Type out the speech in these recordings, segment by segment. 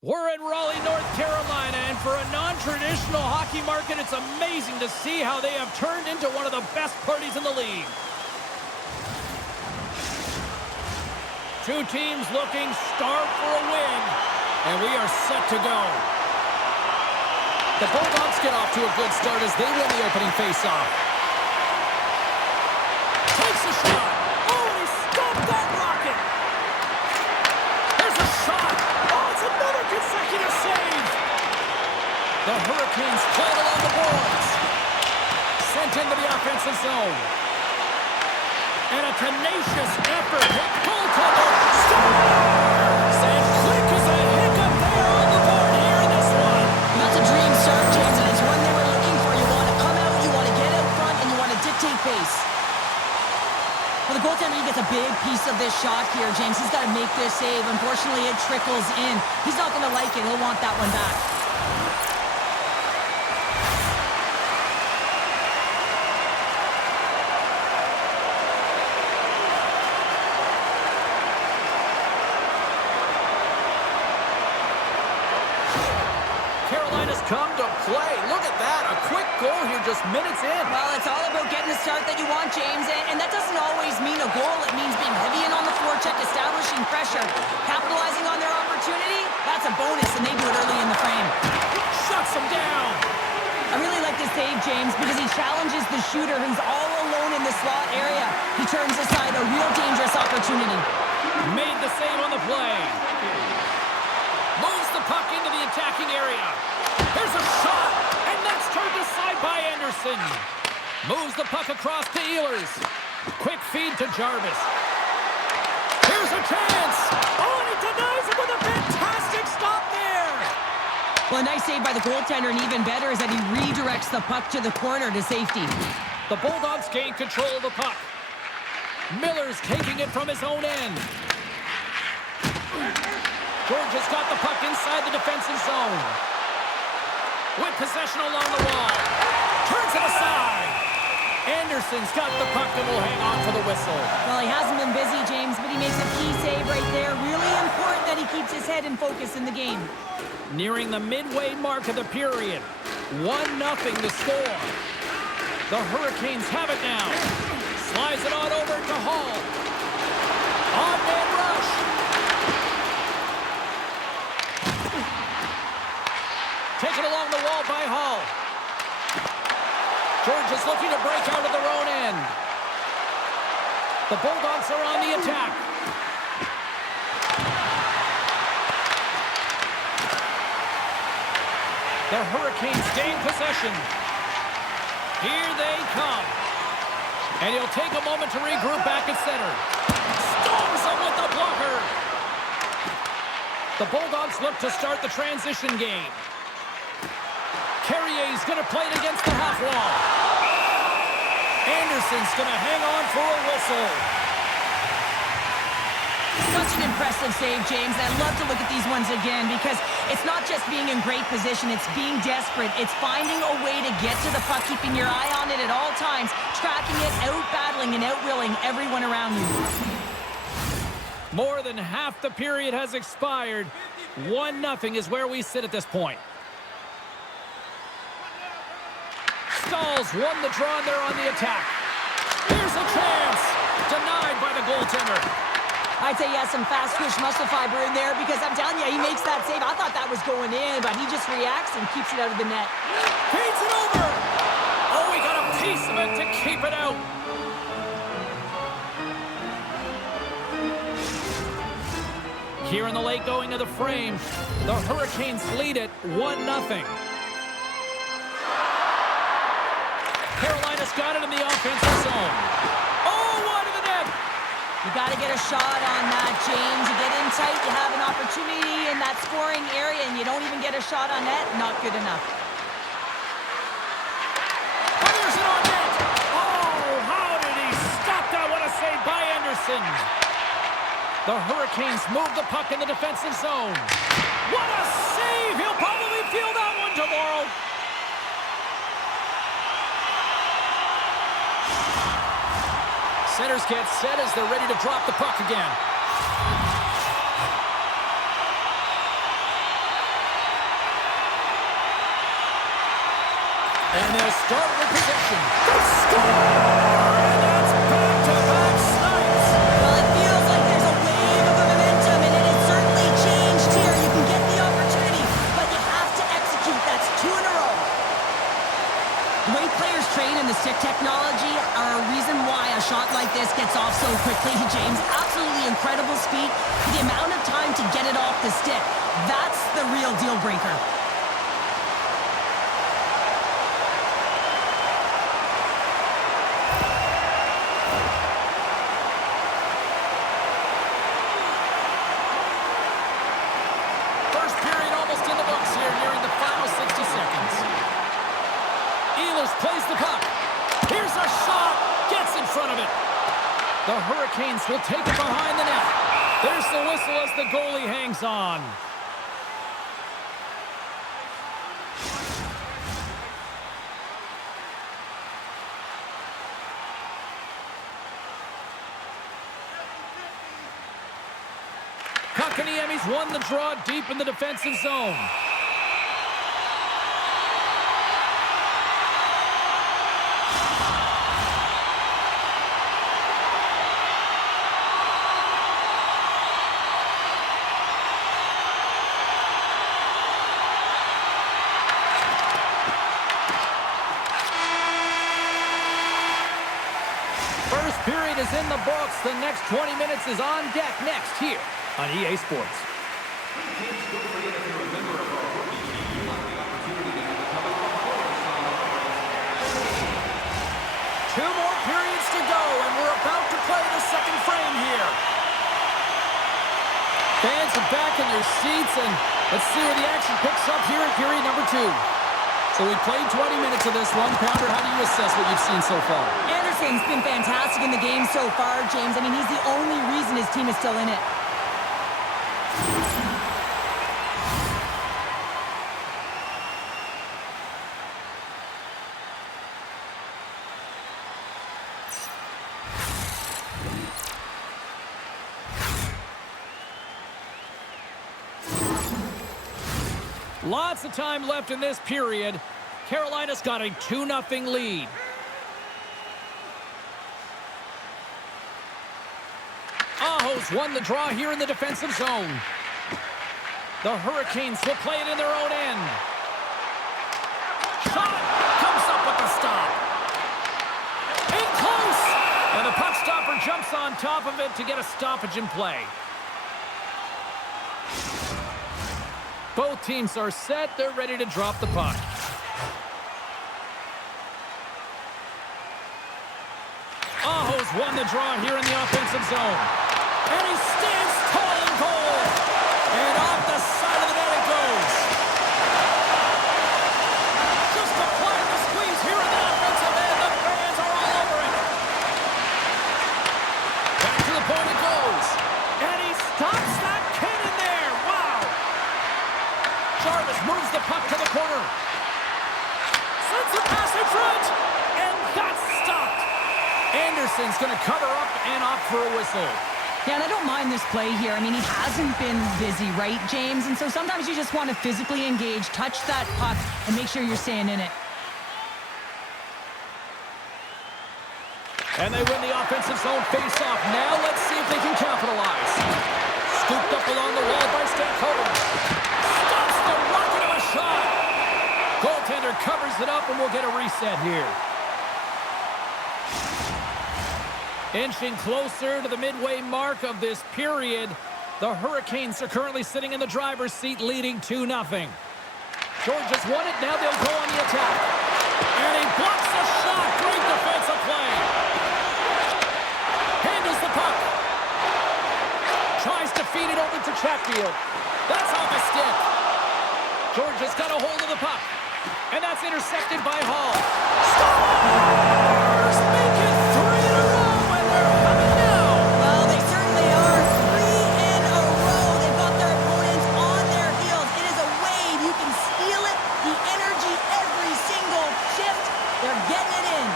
We're in Raleigh, North Carolina, and for a non-traditional hockey market, it's amazing to see how they have turned into one of the best parties in the league. Two teams looking starved for a win, and we are set to go. The Bulldogs get off to a good start as they win the opening faceoff. Takes a shot. Oh, he stopped that rocket. There's a shot. Oh, it's another consecutive save. The Hurricanes played along the boards. Sent into the offensive zone. And a tenacious effort. Hit goaltender. Scores! And quick as a hiccup there on the board here in this one. That's a dream start, James, and it's one they were looking for. You want to come out, you want to get out front, and you want to dictate pace. Well, the goaltender, he gets a big piece of this shot here, James. He's got to make this save. Unfortunately, it trickles in. He's not going to like it. He'll want that one back. Carolina's come to play. Look at that. A quick goal here just minutes in. Well, it's all about getting the start that you want, James, and that doesn't always mean a goal. It means being heavy in on the forecheck, establishing pressure, capitalizing on their opportunity. That's a bonus, and they do it early in the frame. Shuts him down. I really like this save, James, because he challenges the shooter who's all alone in the slot area. He turns aside a real dangerous opportunity. Made the save on the play. Moves the puck into the attacking area. There's a shot, and that's turned aside by Anderson. Moves the puck across to Ehlers. Quick feed to Jarvis. Here's a chance. Oh, and he denies it with a fantastic stop there. Well, a nice save by the goaltender, and even better is that he redirects the puck to the corner to safety. The Bulldogs gain control of the puck. Miller's taking it from his own end. George has got the puck inside the defensive zone. With possession along the wall. Turns it aside. Anderson's got the puck and will hang on for the whistle. Well, he hasn't been busy, James, but he makes a key save right there. Really important that he keeps his head in focus in the game. Nearing the midway mark of the period. 1-0 to score. The Hurricanes have it now. Slides it on over to Hall. On-man rush. Taken along the wall by Hall. George is looking to break out of their own end. The Bulldogs are on the attack. The Hurricanes gain possession. Here they come. And he'll take a moment to regroup back at center. Storms him with the blocker. The Bulldogs look to start the transition game. Carrier's going to play it against the half wall. Anderson's going to hang on for a whistle. Such an impressive save, James. I love to look at these ones again because it's not just being in great position. It's being desperate. It's finding a way to get to the puck, keeping your eye on it at all times, tracking it, out-battling and out-willing everyone around you. More than half the period has expired. 1-0 is where we sit at this point. Stalls won the draw, and they're on the attack. Here's a chance. Denied by the goaltender. I'd say he has some fast-twitch muscle fiber in there because I'm telling you, he makes that save. I thought that was going in, but he just reacts and keeps it out of the net. Feeds it over. Oh, we got a piece of it to keep it out. Here in the late going of the frame, the Hurricanes lead it 1-0. Carolina's got it in the offensive zone. Oh, wide of the net. You got to get a shot on that, James. You get in tight, you have an opportunity in that scoring area, and you don't even get a shot on net. Not good enough. Fires it on net. Oh, how did he stop that? What a save by Anderson. The Hurricanes move the puck in the defensive zone. What a save. He'll probably feel that one tomorrow. Centers get set as they're ready to drop the puck again. And they'll start with possession. They score! And that's back-to-back snipes. Well, it feels like there's a wave of momentum, and it has certainly changed here. You can get the opportunity, but you have to execute. That's 2 in a row. The way players train in the stick technology are a reason why a shot like this gets off so quickly, James. Absolutely incredible speed. The amount of time to get it off the stick, that's the real deal breaker. First period almost in the books here, nearing the final 60 seconds. Ehlers plays the puck. Here's a shot. Gets in front of it. The Hurricanes will take it behind the net. There's the whistle as the goalie hangs on. Kotkaniemi's won the draw deep in the defensive zone. First period is in the books. The next 20 minutes is on deck next here on EA Sports. Two more periods to go, and we're about to play the second frame here. Fans are back in their seats, and let's see where the action picks up here in period number 2. So we played 20 minutes of this one. Pounder, how do you assess what you've seen so far? Anderson's been fantastic in the game so far, James. I mean, he's the only reason his team is still in it. Lots of time left in this period. Carolina's got a 2-0 lead. Aho's won the draw here in the defensive zone. The Hurricanes will play it in their own end. Shot comes up with the stop. In close! And the puck stopper jumps on top of it to get a stoppage in play. Both teams are set. They're ready to drop the puck. Aho's won the draw here in the offensive zone. And he stands tall in goal. And off the side of the net it goes. Just applying the squeeze here in the offensive end. The fans are all over it. Back to the point it goes. And he stops that cannon there. Wow. Jarvis moves the puck to the corner. Sends the pass in front. And that's stopped. Anderson's going to cover up and opt for a whistle. Yeah, and I don't mind this play here. I mean, he hasn't been busy, right, James? And so sometimes you just want to physically engage, touch that puck, and make sure you're staying in it. And they win the offensive zone face-off. Now let's see if they can capitalize. Scooped up along the wall by Stankoven. Stops the rocket of a shot. Goaltender covers it up, and we'll get a reset here. Inching closer to the midway mark of this period, the Hurricanes are currently sitting in the driver's seat, leading 2-0. Georgia's won it. Now they'll go on the attack. And he blocks a shot. Great defensive play. Handles the puck. Tries to feed it over to Chatfield. That's off a stick. Georgia's got a hold of the puck. And that's intercepted by Hall. Stars make it 3 in a row. Well, they certainly are. 3 in a row. They've got their opponents on their heels. It is a wave. You can feel it. The energy every single shift. They're getting it in.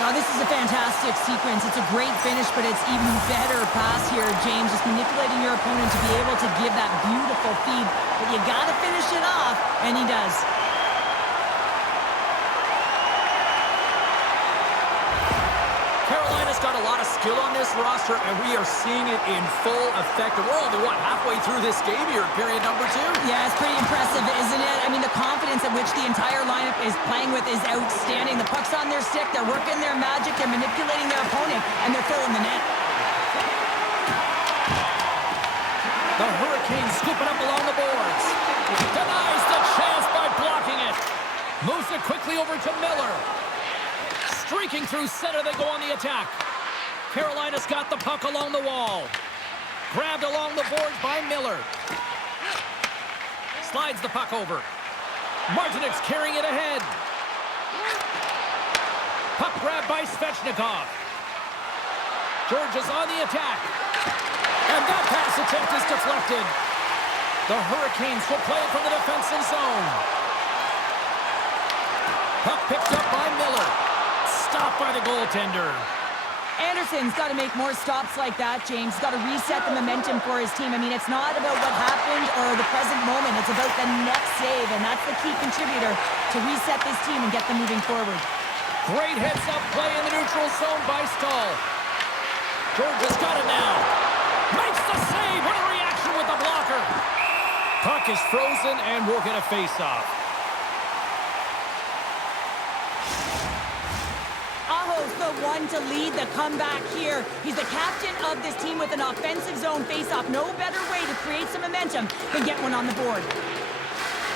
Now, this is a fantastic sequence. It's a great finish, but it's even better pass here, James. Just manipulating your opponent to be able to give that beautiful feed. But you got to finish it off, and he does. skill on this roster, and we are seeing it in full effect. We're only, halfway through this game here in period number 2? Yeah, it's pretty impressive, isn't it? I mean, the confidence at which the entire lineup is playing with is outstanding. The puck's on their stick, they're working their magic, they're manipulating their opponent, and they're filling the net. The Hurricanes scoop it up along the boards. Denies the chance by blocking it. Moves it quickly over to Miller. Streaking through center, they go on the attack. Carolina's got the puck along the wall. Grabbed along the boards by Miller. Slides the puck over. Martinek's carrying it ahead. Puck grabbed by Svechnikov. Georgia's on the attack. And that pass attempt is deflected. The Hurricanes will play it from the defensive zone. Puck picked up by Miller. Stopped by the goaltender. Anderson's got to make more stops like that, James. He's got to reset the momentum for his team. I mean, it's not about what happened or the present moment. It's about the next save, and that's the key contributor to reset this team and get them moving forward. Great heads-up play in the neutral zone by Stahl. Georgia's got it now. Makes the save. What a reaction with the blocker. Puck is frozen, and we'll get a face-off. Aho's the one to lead the comeback here. He's the captain of this team with an offensive zone face-off. No better way to create some momentum than get one on the board.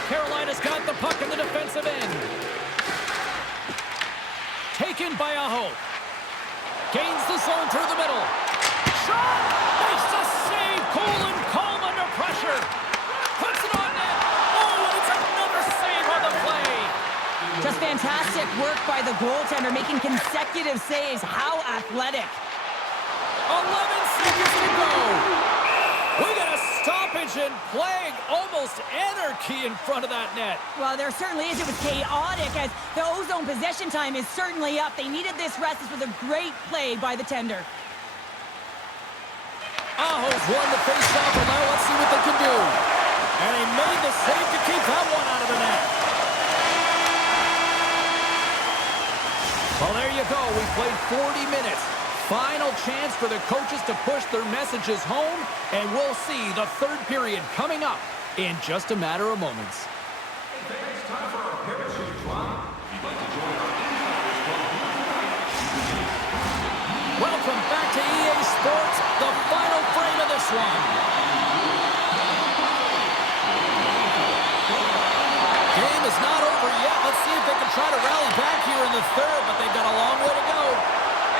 Carolina's got the puck in the defensive end. Taken by Aho. Gains the zone through the middle. Shot! Makes the save! Cool and calm under pressure. Puts it on net. Oh, and it's another save on the play. Just fantastic work by the goaltender, making consecutive saves. How athletic. 11 seconds to go. We got a stoppage and playing almost anarchy in front of that net. Well, there certainly is. It was chaotic as the ozone possession time is certainly up. They needed this rest. This was a great play by the tender. Aho's won the face-off, and now let's see what they can do. And he made the save to keep that one out of the net. Well, there you go. We played 40 minutes. Final chance for the coaches to push their messages home, and we'll see the third period coming up in just a matter of moments. It's time for our parachute drop. If you'd like to join our Welcome back to EA Sports, the final frame of this one. Game is not over yet. Let's see if they can try to rally back here in the third, but they've got a long way to go.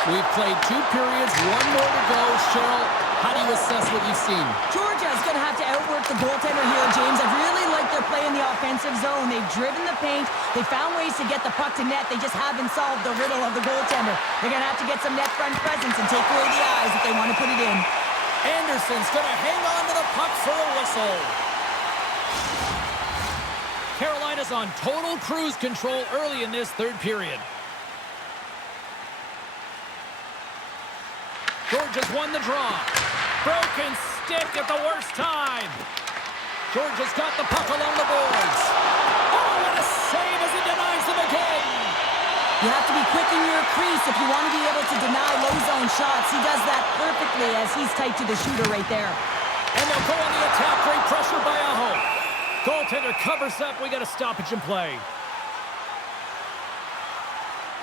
We've played 2 periods, 1 more to go. Cheryl, how do you assess what you've seen? Georgia's going to have to outwork the goaltender here, James. I really like their play in the offensive zone. They've driven the paint. They found ways to get the puck to net. They just haven't solved the riddle of the goaltender. They're going to have to get some net front presence and take away the eyes if they want to put it in. Anderson's going to hang on to the puck for a whistle. Carolina's on total cruise control early in this third period. Georgia's won the draw. Broken stick at the worst time. Georgia's got the puck along the boards. Oh, what a save as he denies them again. You have to be quick in your crease if you want to be able to deny low zone shots. He does that perfectly as he's tight to the shooter right there. And they'll go on the attack. Great pressure by Aho. Goaltender covers up. We got a stoppage in play.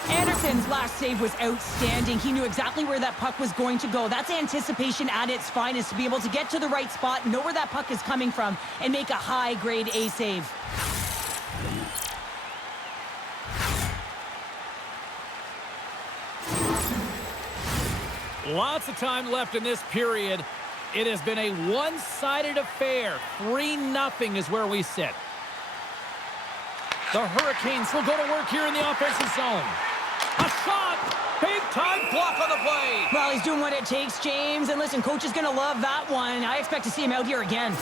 Anderson's last save was outstanding. He knew exactly where that puck was going to go. That's anticipation at its finest, to be able to get to the right spot, know where that puck is coming from, and make a high-grade A save. Lots of time left in this period. It has been a one-sided affair. 3-0 is where we sit. The Hurricanes will go to work here in the offensive zone. A shot! Big-time block on the play. Well, he's doing what it takes, James. And listen, coach is going to love that one. I expect to see him out here again.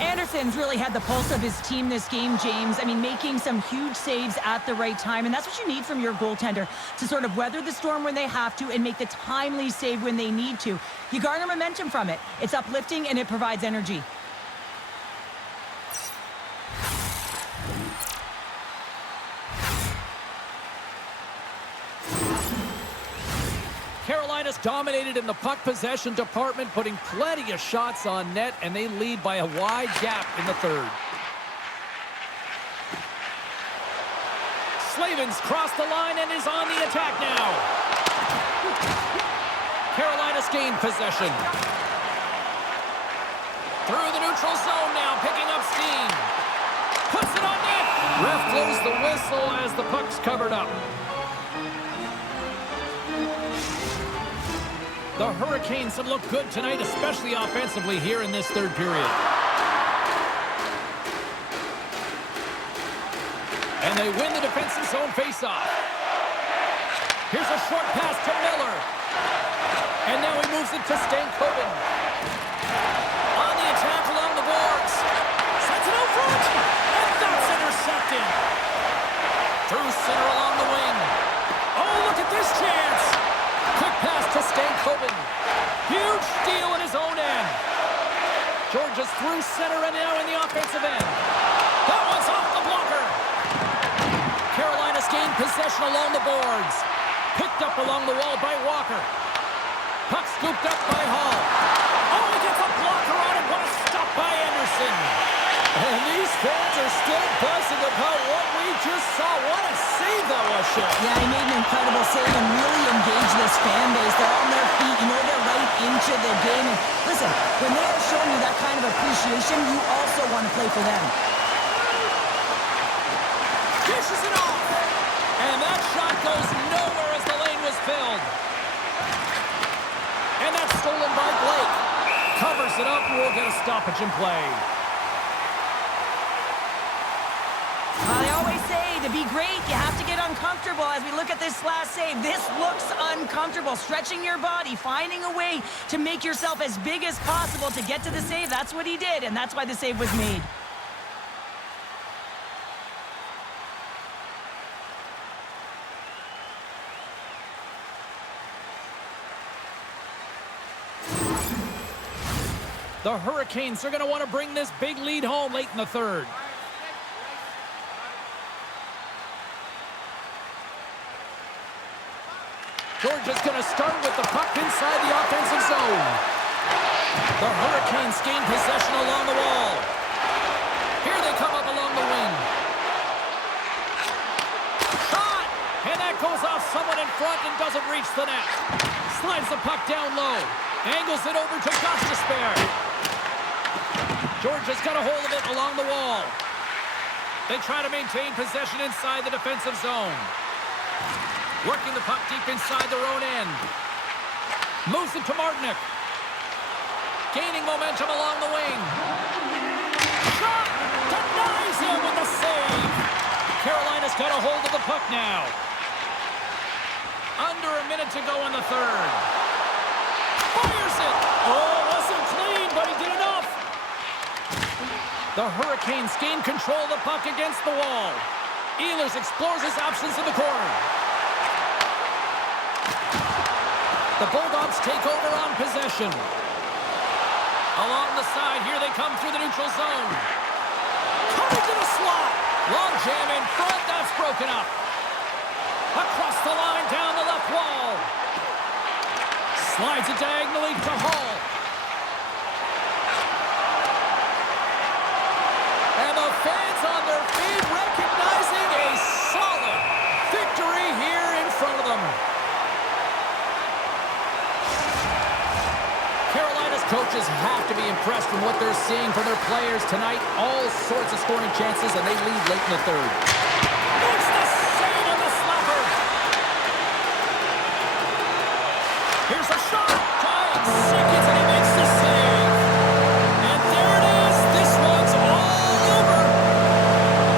Anderson's really had the pulse of his team this game, James. I mean, making some huge saves at the right time. And that's what you need from your goaltender, to sort of weather the storm when they have to and make the timely save when they need to. You garner momentum from it. It's uplifting and it provides energy. Carolina's dominated in the puck possession department, putting plenty of shots on net, and they lead by a wide gap in the third. Slavin's crossed the line and is on the attack now. Carolina's gained possession. Through the neutral zone now, picking up steam. Puts it on net. Ref blows the whistle as the puck's covered up. The Hurricanes have looked good tonight, especially offensively here in this third period. And they win the defensive zone faceoff. Here's a short pass to Miller. And now he moves it to Stankoven. On the attack along the boards. Sends it out front. And that's intercepted. Through center along the wing. Oh, look at this chance. Quick pass to Stankoven. Huge steal in his own end. Georgia's through center and now in the offensive end. That one's off the blocker. Carolina's gained possession along the boards. Picked up along the wall by Walker. Puck scooped up by Hall. Oh, he gets a blocker on it. What a stop by Anderson. And these fans are still buzzing about what we just saw. What a save that was, Chef. Yeah, he made an incredible save and really engaged this fan base. They're on their feet. You know they're right into the game. And listen, when they are showing you that kind of appreciation, you also want to play for them. Dishes it off. And that shot goes nowhere as the lane was filled. And that's stolen by Blake. Covers it up and we'll get a stoppage in play. They always say to be great, you have to get uncomfortable. As we look at this last save, this looks uncomfortable. Stretching your body, finding a way to make yourself as big as possible to get to the save. That's what he did, and that's why the save was made. The Hurricanes are going to want to bring this big lead home late in the third. Georgia's going to start with the puck inside the offensive zone. The Hurricanes gain possession along the wall. Here they come up along the wing. Shot! And that goes off someone in front and doesn't reach the net. Slides the puck down low. Angles it over to Gostisbehere. Georgia's got a hold of it along the wall. They try to maintain possession inside the defensive zone. Working the puck deep inside their own end. Moves it to Martinick. Gaining momentum along the wing. Shot! Denies him with the save. Carolina's got a hold of the puck now. Under a minute to go in the third. Fires it! Oh, wasn't clean, but he did enough. The Hurricanes gain control of the puck against the wall. Ehlers explores his options in the corner. The Bulldogs take over on possession. Along the side, here they come through the neutral zone. Coming to the slot. Long jam in front, that's broken up. Across the line, down the left wall. Slides it diagonally to Hall. And the fans on their feet recognizing a solid victory here in front of them. Carolina's coaches have to be impressed from what they're seeing from their players tonight. All sorts of scoring chances, and they lead late in the third. Makes the save on the slapper. Here's a shot. Giant seconds, and he makes the save. And there it is. This one's all over.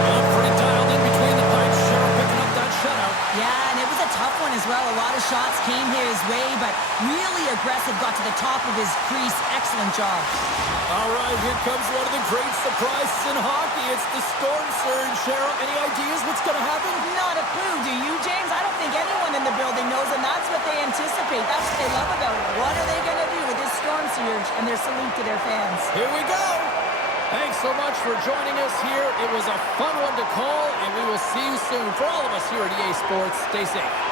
And pretty dialed in between the pipes. Sherrill picking up that shutout. Yeah, and it was a tough one as well. A lot of shots came his way, but really aggressive, got to the top of his crease. Excellent job. All right, here comes one of the great surprises in hockey. It's the storm surge. Cheryl, any ideas what's going to happen? Not a clue, do you, James? I don't think anyone in the building knows, and that's what they anticipate. That's what they love about it. What are they going to do with this storm surge and their salute to their fans? Here we go. Thanks so much for joining us here. It was a fun one to call, and we will see you soon. For all of us here at EA Sports, stay safe.